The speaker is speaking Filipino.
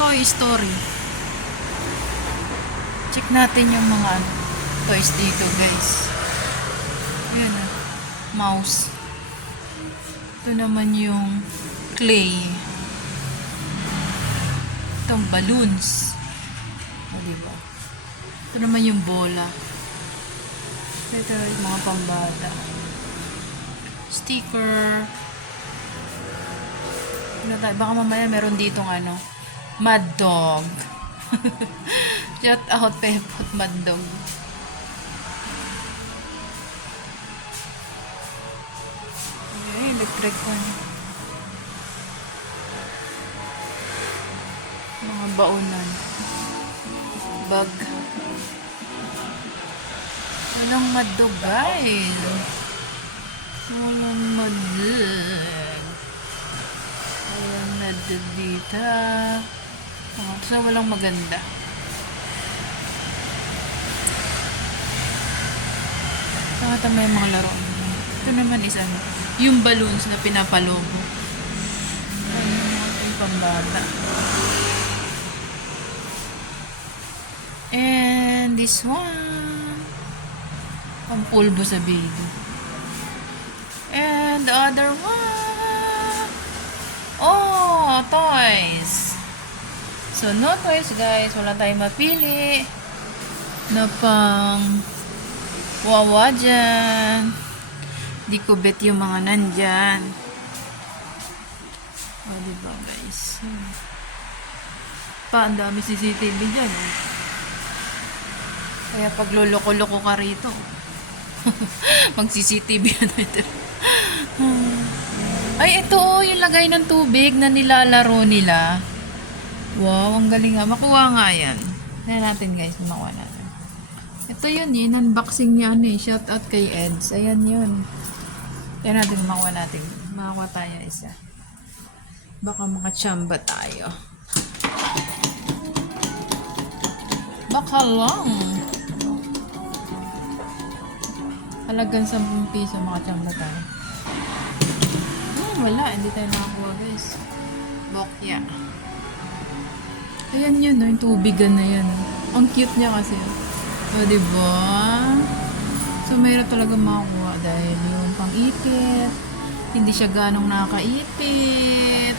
Toy Story. Check natin yung mga toys dito, guys. Ayan na. Mouse. Ito naman yung clay. Itong balloons. O, diba? Ito naman yung bola. Ito yung mga pambata. Sticker. Baka mamaya meron ditong Mad Dog. Shout out Pepot Mad Dog. Okay, electric fan. Mga baonan. Bag. Walang Mad Dog, guys. Walang Mad Dog. Walang Mad Dog dito. So, walang maganda. Saka may mga laro. Ito naman is yung balloons na pinapalobo. Yung pambata. And this one. Ang pulbo sa baby. And the other one. Oh, toys. So, no toys, guys. Wala tayong mapili na pang wawa dyan. Di ko bet yung mga nandyan. O, diba, guys? Ang dami CCTV dyan. Kaya pag loloko-loko ka rito, mag-CCTV yan ito. Ay, ito yung lagay ng tubig na nilalaro nila. Wow, ang galing nga. Makuha nga yan. Tignan natin, guys. Makuha natin. Ito yun, unboxing niya Shout out kay Eds. Ayan yun. Tignan natin, makuha natin. Makakuha tayo isa. Baka makachamba tayo. Baka lang. Halagang 10 piso makachamba tayo. Wala. Hindi tayo nakakuha, guys. Bokya. Ayan yun, yung tubigan na yan. Ang cute niya kasi. O, diba? So, mayroon talaga makakuha dahil yung pang-ipit. Hindi siya ganong nakaipit.